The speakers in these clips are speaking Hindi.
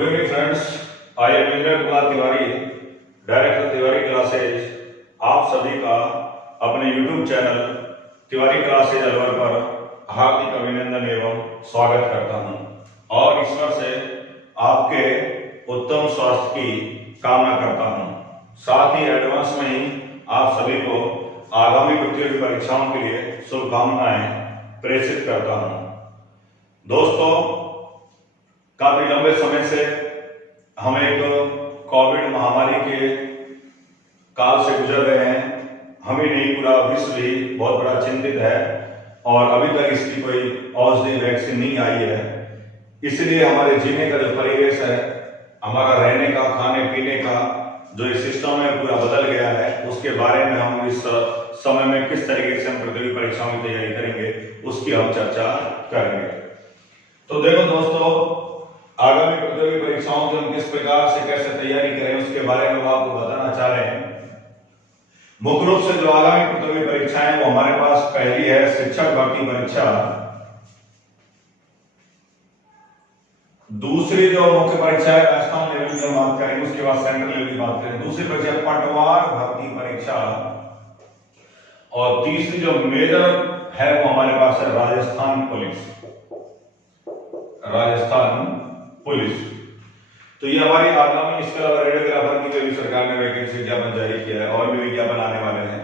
Good evening friends, I am engineer Kumar Tiwari, director Tiwari classes. आप सभी का अपने YouTube channel Tiwari classes Alwar पर हार्दिक अभिनंदन एवं स्वागत करता हूं और ईश्वर से आपके उत्तम स्वास्थ्य की कामना करता हूं। साथ ही एडवांस में ही आप सभी को आगामी प्रतियोगी परीक्षाओं के लिए शुभकामनाएं प्रेषित करता हूं। दोस्तों, काफी लंबे समय से हम एक कोविड महामारी के काल से गुजर रहे हैं। हम ही नहीं, पूरा विश्व ही बहुत बड़ा चिंतित है और अभी तक इसकी कोई औषधि वैक्सीन नहीं आई है। इसलिए हमारे जीने का जो परिवेश है, हमारा रहने का, खाने पीने का जो इस सिस्टम है पूरा बदल गया है। उसके बारे में हम इस समय में किस तरीके से हम प्रतियोगी परीक्षाओं की तैयारी करेंगे, उसकी हम चर्चा करेंगे। तो देखो दोस्तों, आगामी प्रतियोगी परीक्षाओं की हम किस प्रकार से कैसे तैयारी करें उसके बारे में हम आपको बताना चाह रहे हैं। मुख्य रूप से जो आगामी प्रतियोगी परीक्षाएं वो हमारे पास पहली है शिक्षक भर्ती परीक्षा। दूसरी जो मुख्य परीक्षा है राजस्थान लेवल की बात करेंगे, उसके बाद सेंट्रल लेवल की बात करेंगे। दूसरी परीक्षा पटवार भर्ती परीक्षा और तीसरी जो मेजर है वो हमारे पास है राजस्थान पुलिस। तो ये हमारी आगामी, इसके अलावा रेडियोग्राफर की भी सरकार ने वैकेंसी विज्ञापन जारी किया है और भी विज्ञापन आने वाले हैं।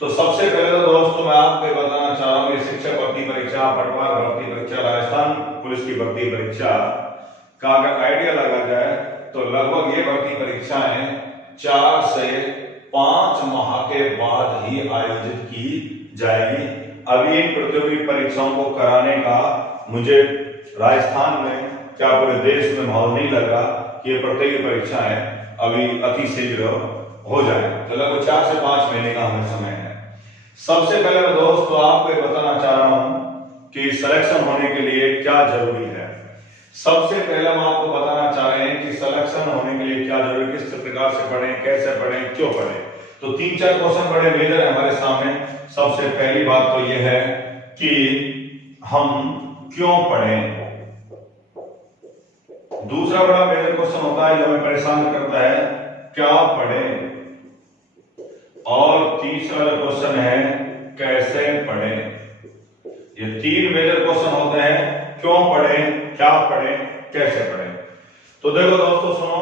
तो सबसे पहले तो दोस्तों मैं आपको बताना चाह रहा हूँ ये शिक्षक भर्ती परीक्षा, पटवार भर्ती परीक्षा, राजस्थान पुलिस की भर्ती परीक्षा का अगर आइडिया लगा जाए तो लगभग ये भर्ती परीक्षाएं 4 से 5 माह के बाद ही आयोजित की जाएगी। अभी इन प्रतियोगी परीक्षाओं को कराने का मुझे राजस्थान में, क्या पूरे देश में माहौल नहीं लग रहा कि ये प्रतियोगी परीक्षाएं अभी अति शीघ्र हो जाए। तो लगभग 4 से 5 महीने का हमें समय है। सबसे पहले मैं दोस्तों आपको ये बताना चाह रहा हूं कि सिलेक्शन होने के लिए क्या जरूरी है। सबसे पहले हम आपको बताना चाह रहे हैं कि सिलेक्शन होने के लिए क्या जरूरी, किस प्रकार से पढ़ें, कैसे पढ़ें, क्यों पढ़ें। तो 3-4 क्वेश्चन बड़े मेजर है हमारे सामने। सबसे पहली बात तो यह है कि हम क्यों पढ़ें। दूसरा बड़ा मेजर क्वेश्चन होता है जो हमें परेशान करता है, क्या पढ़ें। और तीसरा जो क्वेश्चन है, कैसे पढ़ें। ये 3 मेजर क्वेश्चन होते हैं, क्यों पढ़ें, क्या पढ़ें, कैसे पढ़ें। तो देखो दोस्तों सुनो,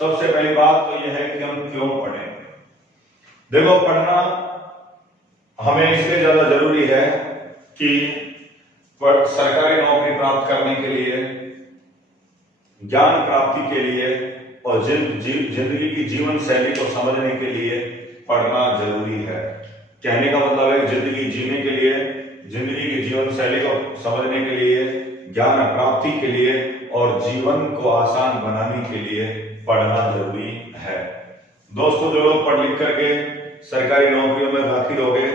सबसे पहली बात तो यह है कि हम क्यों पढ़ें। देखो, पढ़ना हमें इसलिए ज्यादा जरूरी है कि सरकारी नौकरी प्राप्त करने के लिए, ज्ञान प्राप्ति के लिए और जिंदगी की जीवन शैली को समझने के लिए पढ़ना जरूरी है। कहने का मतलब है जिंदगी जीने के लिए, जिंदगी की जीवन शैली को समझने के लिए, ज्ञान प्राप्ति के लिए और जीवन को आसान बनाने के लिए पढ़ना जरूरी है। दोस्तों, जो लोग पढ़ लिख करके सरकारी नौकरियों में दाखिल हो गए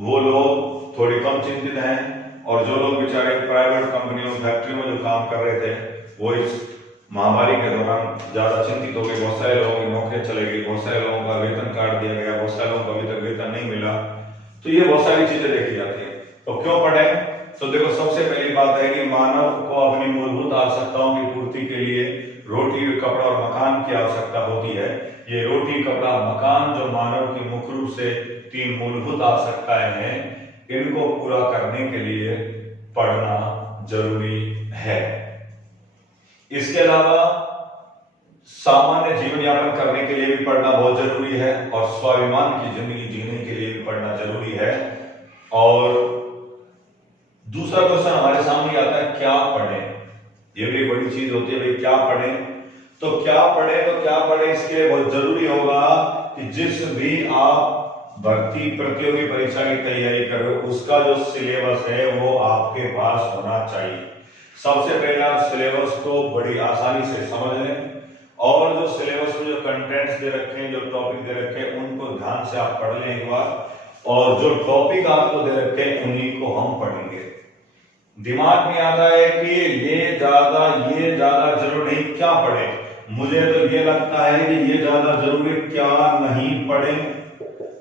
वो लोग थोड़ी कम चिंतित हैं, और जो लोग बेचारे प्राइवेट कंपनियों, फैक्ट्रियों में जो काम कर रहे थे वो इस महामारी के दौरान ज्यादा चिंतित हो गए। बहुत सारे लोगों की नौकरियां चले गई, बहुत सारे लोगों का वेतन काट दिया गया, बहुत सारे लोगों को अभी तक वेतन नहीं मिला। तो ये बहुत सारी चीजें देखी जाती है। तो क्यों पढ़ें। तो देखो, सबसे पहली बात है कि मानव को अपनी मूलभूत आवश्यकताओं की पूर्ति के लिए रोटी, कपड़ा और मकान की आवश्यकता होती है। ये रोटी, कपड़ा, मकान जो मानव की मुख्य रूप से 3 मूलभूत आवश्यकताएं हैं, इनको पूरा करने के लिए पढ़ना जरूरी है। इसके अलावा सामान्य जीवन यापन करने के लिए भी पढ़ना बहुत जरूरी है और स्वाभिमान की जिंदगी जीने के लिए भी पढ़ना जरूरी है। और दूसरा क्वेश्चन हमारे सामने आता है, क्या पढ़ें। ये भी बड़ी चीज होती है, भाई क्या पढ़ें। तो क्या पढ़ें इसके लिए बहुत जरूरी होगा कि जिस भी आप भर्ती प्रतियोगी परीक्षा की तैयारी कर रहे हो उसका जो सिलेबस है वो आपके पास होना चाहिए। सबसे पहले आप सिलेबस को बड़ी आसानी से समझ लें और जो सिलेबस में जो कंटेंट्स दे रखे हैं, जो टॉपिक दे रखे हैं, उनको ध्यान से आप पढ़ लें एक बार। और जो टॉपिक आपको दे रखे हैं उन्हीं को हम पढ़ेंगे। दिमाग में आता है कि ये ज्यादा जरूरी नहीं, क्या पढ़ें। मुझे तो ये लगता है कि ये ज्यादा जरूरी, क्या नहीं पढ़ें।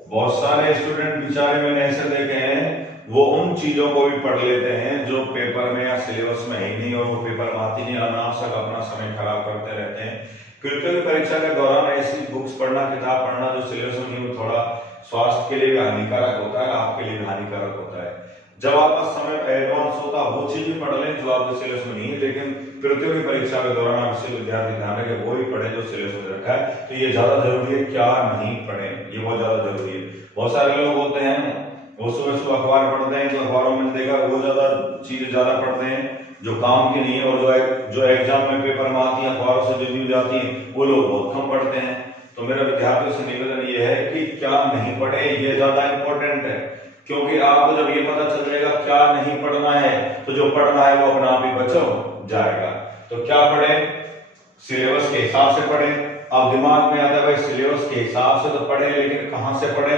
बहुत सारे स्टूडेंट बेचारे मैंने ऐसे देखे हैं वो उन चीजों को भी पढ़ लेते हैं जो पेपर में या सिलेबस में ही नहीं, और वो पेपर में आती नहीं, अनावश्यक अपना समय खराब करते रहते हैं। क्योंकि परीक्षा के दौरान ऐसी बुक्स पढ़ना, किताब पढ़ना जो सिलेबस में नहीं, वो थोड़ा स्वास्थ्य के लिए भी हानिकारक होता है, आपके लिए भी हानिकारक होता है। जब आपका समय एडवांस होता वो चीज भी पढ़ लें जो आपके सिलेबस में नहीं है, लेकिन प्रतियोगी परीक्षा के दौरान आप इसे विद्यार्थी ध्यान रखें वो ही पढ़े जो सिलेबस में रखा है। तो ये ज्यादा जरूरी है, क्या नहीं पढ़े, ये बहुत ज्यादा जरूरी है। बहुत सारे लोग होते हैं वो सुबह सुबह अखबार पढ़ते हैं, तो अखबारों में देखा वो ज्यादा चीजें ज्यादा पढ़ते हैं जो काम की नहीं है, और जो एग्जाम में पेपर में आती है अखबारों से जो न्यूज आती है वो लोग बहुत कम पढ़ते हैं। तो मेरा विद्यार्थियों से निवेदन ये है कि क्या नहीं पढ़े, ये ज्यादा इंपॉर्टेंट है। क्योंकि आपको जब ये पता चल जाएगा क्या नहीं पढ़ना है, तो जो पढ़ना है वो अपना आप ही बच जाएगा। तो क्या पढ़े, सिलेबस के हिसाब से पढ़े। अब दिमाग में आता है भाई सिलेबस के हिसाब से तो पढ़े, लेकिन कहां से पढ़े,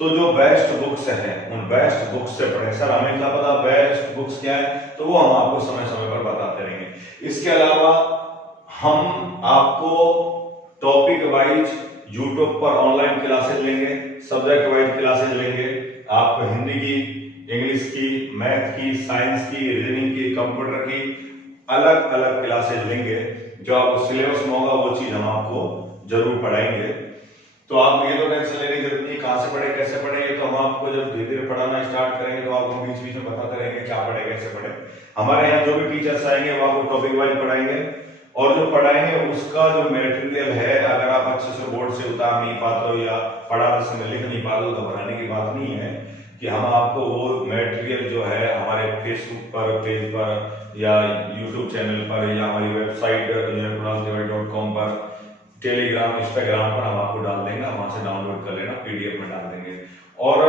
तो जो बेस्ट बुक्स है उन बेस्ट बुक्स से पढ़े। सर हमें क्या पता बेस्ट बुक्स क्या है, तो वो हम आपको समय समय पर बताते रहेंगे। इसके अलावा हम आपको टॉपिक वाइज यूट्यूब पर ऑनलाइन क्लासेस लेंगे, सब्जेक्ट वाइज क्लासेस लेंगे। आपको हिंदी की, इंग्लिश की, मैथ की, साइंस की, रीजनिंग की, कंप्यूटर की अलग अलग क्लासेस लेंगे। जो आपको सिलेबस में होगा वो चीज हम आपको जरूर पढ़ाएंगे। तो आप ये तो टेंशन लेने की जरूरत नहीं कहां से पढ़े कैसे पढ़े, ये तो हम आपको जब धीरे धीरे पढ़ाना स्टार्ट करेंगे तो आपको बीच बीच में बताते रहेंगे क्या पढ़े कैसे पढ़े। हमारे यहाँ जो भी टीचर्स आएंगे वो आपको टॉपिक वाइज पढ़ाएंगे, और जो पढ़ाएंगे उसका जो मटेरियल है अगर आप अच्छे से बोर्ड से उतार नहीं पाते हो या पढ़ाने समय लिख नहीं पाते हो तो घबराने की बात नहीं है कि हम आपको वो मटेरियल जो है हमारे फेसबुक पर पेज पर या यूट्यूब चैनल पर या हमारी वेबसाइट engineerkunaltiwari.com पर, टेलीग्राम, इंस्टाग्राम पर हम आपको डाल देंगे, वहां से डाउनलोड कर लेना, पीडीएफ में डाल देंगे। और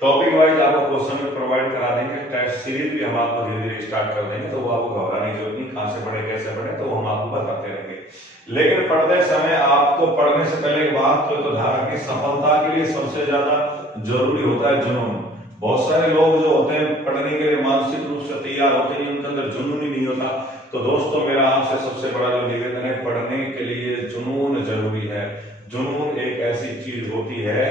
टॉपिक वाइज आपको क्वेश्चन भी प्रोवाइड करा देंगे, टेस्ट सीरीज भी हम आपको धीरे धीरे स्टार्ट कर देंगे। तो वो आपको घबराने की जरूरत नहीं, कहां से पढ़े कैसे पढ़े तो हम आपको बताते रहेंगे। लेकिन पढ़ते समय आपको पढ़ने से पहले एक बात तो ध्यान रखें, सफलता के लिए सबसे ज्यादा जरूरी होता है जुनून। बहुत सारे लोग जो होते हैं पढ़ने के लिए मानसिक रूप से तैयार होते हैं, उनके अंदर जुनून ही नहीं होता। तो दोस्तों मेरा आपसे सबसे बड़ा जो निवेदन है, पढ़ने के लिए जुनून जरूरी है। जुनून एक ऐसी चीज होती है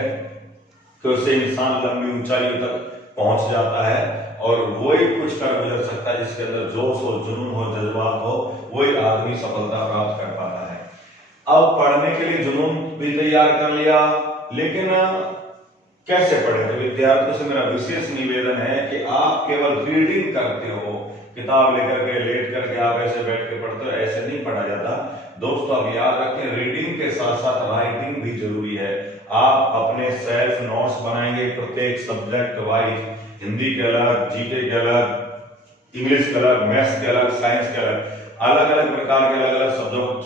कि उससे इंसान लंबी ऊंचाइयों तक पहुंच जाता है, और वही कुछ कर गुजर सकता है जिसके अंदर जोश हो, जुनून हो, जज्बात हो, वही आदमी सफलता प्राप्त कर पाता है। अब पढ़ने के लिए जुनून भी तैयार कर लिया, लेकिन कैसे पढ़े, तो विद्यार्थियों से मेरा विशेष निवेदन है कि आप केवल रीडिंग करते हो, किताब लेकर के लेट करके आप ऐसे बैठ के पढ़ते हो, ऐसे नहीं पढ़ा जाता। दोस्तों आप याद रखें, रीडिंग के साथ साथ राइटिंग भी जरूरी है। आप अपने सेल्फ नोट्स बनाएंगे प्रत्येक सब्जेक्ट वाइज, हिंदी के अलग, जीके के अलग, इंग्लिश के अलग, मैथ्स के अलग, साइंस के अलग, अलग अलग प्रकार के अलग अलग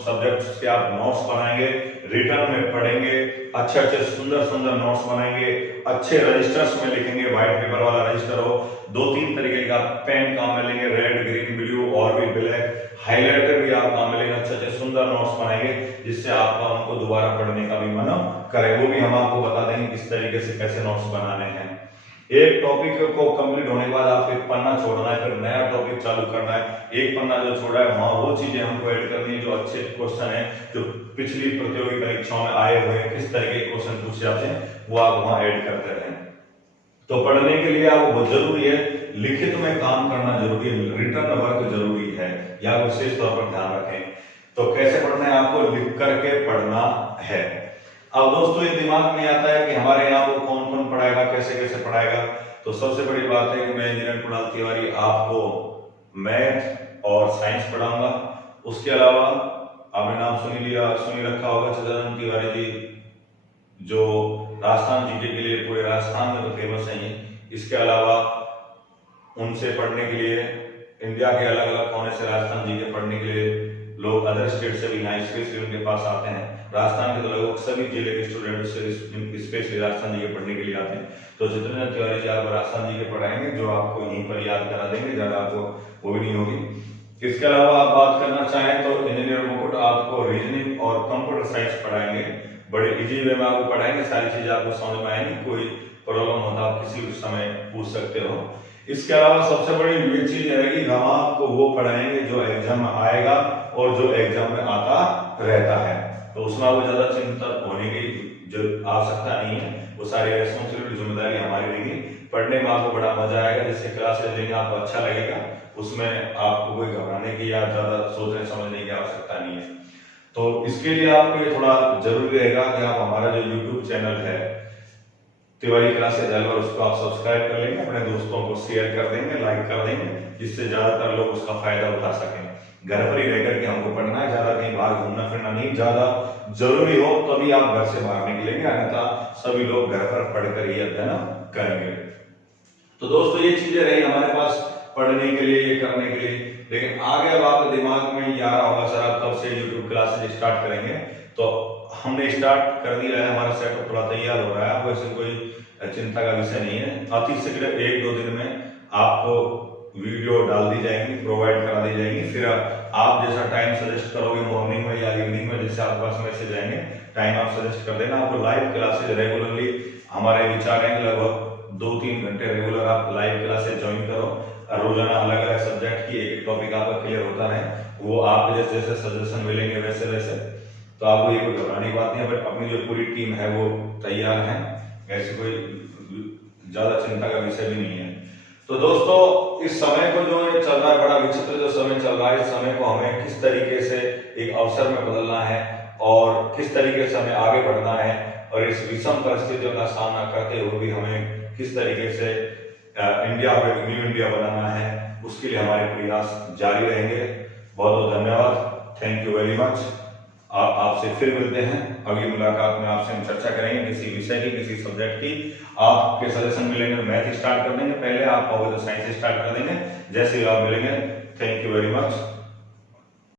सब्जेक्ट्स के आप नोट्स बनाएंगे, रिटर्न में पढ़ेंगे, अच्छे अच्छे सुंदर सुंदर नोट्स बनाएंगे, अच्छे रजिस्टर्स में लिखेंगे, व्हाइट पेपर वाला रजिस्टर हो, 2-3 तरीके का पेन काम में लेंगे, रेड, ग्रीन, ब्लू और भी ब्लैक, हाइलाइटर भी आप काम में लेंगे, अच्छे अच्छे सुंदर नोट्स बनाएंगे जिससे आपका उनको दोबारा पढ़ने का भी मन करे। वो भी हम आपको बता देंगे किस तरीके से कैसे नोट्स बनाने हैं। एक टॉपिक को कंप्लीट होने के बाद आपको एक पन्ना छोड़ना है, फिर नया टॉपिक चालू करना है। एक पन्ना जो छोड़ा है वहां वो चीजें हमको ऐड करनी है जो अच्छे क्वेश्चन है, जो पिछली प्रतियोगी परीक्षाओं में आए हुए हैं, किस तरह के क्वेश्चन पूछे जाते हैं वो आप वहां ऐड करते रहें। तो पढ़ने के लिए आपको बहुत जरूरी है, लिखित में काम करना जरूरी है, रिटर्न वर्क जरूरी है, या विशेष तौर पर ध्यान रखें। तो कैसे पढ़ना है, आपको लिख करके पढ़ना है। अब दोस्तों ये दिमाग में आता है कि हमारे यहाँ को कौन कौन पढ़ाएगा, कैसे कैसे पढ़ाएगा। तो सबसे बड़ी बात है कि मैं इंजीनियर कुणाल तिवारी आपको मैथ और साइंस पढ़ाऊंगा। उसके अलावा आपने नाम सुनी रखा होगा सदानंद तिवारी जी, जो राजस्थान जीके के लिए पूरे राजस्थान में तो फेमस है। इसके अलावा उनसे पढ़ने के लिए इंडिया के अलग अलग कोने से राजस्थान जीके पढ़ने के लिए लोग अदर स्टेट से भी यहाँ स्पेशली उनके पास आते हैं। राजस्थान के तो लगभग सभी जिले के स्टूडेंट स्पेशली राजस्थान जी के पढ़ने के लिए आते हैं। तो जितने तिवारी जी आप राजस्थान जी के पढ़ाएंगे जो आपको यहीं पर याद करा देंगे, ज्यादा आपको वो भी नहीं होगी। इसके अलावा आप बात करना चाहें तो इंजीनियर मुकुट आपको रीजनिंग और कंप्यूटर साइंस पढ़ाएंगे, बड़े इजी वे में आपको पढ़ाएंगे, सारी चीजें आपको समझ में आएंगी, कोई प्रॉब्लम होता आप किसी भी समय पूछ सकते हो। इसके अलावा सबसे बड़ी ये चीज है कि हम आपको वो पढ़ाएंगे जो एग्जाम में आएगा और जो एग्जाम में आता रहता है, तो उसमें आपको ज्यादा चिंता होने की जो आवश्यकता नहीं है, वो सारी रेस्पॉन्सिबिलिटी जिम्मेदारी हमारी रहेगी। पढ़ने में आपको बड़ा मजा आएगा, जिससे क्लासेस लेंगे आपको अच्छा लगेगा, उसमें आपको कोई घबराने की या ज्यादा सोचने समझने की आवश्यकता नहीं है। तो इसके लिए आपको ये थोड़ा जरूरी रहेगा कि आप हमारा जो YouTube चैनल है तिवारी क्लासेज अलवर, उसको आप सब्सक्राइब कर लेंगे, अपने दोस्तों को शेयर कर देंगे, लाइक कर देंगे, जिससे ज्यादातर लोग उसका फायदा उठा सकें। घर पर ही रहकर के हमको पढ़ना है, ज्यादा कहीं बाहर घूमना फिरना नहीं, ज्यादा जरूरी हो तभी आप घर से बाहर निकलेंगे, अन्यथा सभी लोग घर पर पढ़कर ही अध्ययन करेंगे। तो दोस्तों ये चीजें रही हमारे पास पढ़ने के लिए, ये करने के लिए। लेकिन आगे अब आपके दिमाग में ये आ रहा होगा सर आप कब से YouTube क्लासेज स्टार्ट करेंगे? तो हमने स्टार्ट कर दिया है, हमारा सेटअप थोड़ा तैयार हो रहा है, वैसे कोई चिंता का विषय नहीं है। अति शीघ्र 1-2 दिन में आपको वीडियो डाल दी जाएंगी, प्रोवाइड करा दी जाएंगी। फिर आप जैसा टाइम सजेस्ट करोगे, मॉर्निंग में या इवनिंग में, जैसे आपके पास मैसेज आएंगे, टाइम आप सजेस्ट कर देना। आपको लाइव क्लासेज रेगुलरली, हमारे विचार हैं लगभग 2-3 घंटे रेगुलर आप लाइव क्लासेज ज्वाइन करो। रोजाना अलग अलग सब्जेक्ट की एक टॉपिक आपका क्लियर होता है, वो आप जैसे जैसे सजेशन मिलेंगे वैसे वैसे, तो आपको ये कोई घबराने की बात नहीं है। बट अपनी जो पूरी टीम है वो तैयार है, ऐसे कोई ज्यादा चिंता का विषय भी नहीं है। तो दोस्तों इस समय को जो चल रहा है, बड़ा विचित्र जो समय चल रहा है, इस समय को हमें किस तरीके से एक अवसर में बदलना है और किस तरीके से हमें आगे बढ़ना है, और इस विषम परिस्थितियों का सामना करते हुए भी हमें किस तरीके से इंडिया को एक न्यू इंडिया बनाना है, उसके लिए हमारे प्रयास जारी रहेंगे। बहुत बहुत धन्यवाद, थैंक यू वेरी मच। आपसे फिर मिलते हैं, अगली मुलाकात में आपसे हम चर्चा करेंगे किसी विषय की, किसी सब्जेक्ट की। आपके सजेशन मिलेंगे तो मैथ स्टार्ट कर देंगे, पहले आप कहोगे तो साइंस स्टार्ट कर देंगे, जैसे ही आप मिलेंगे। Thank you very much.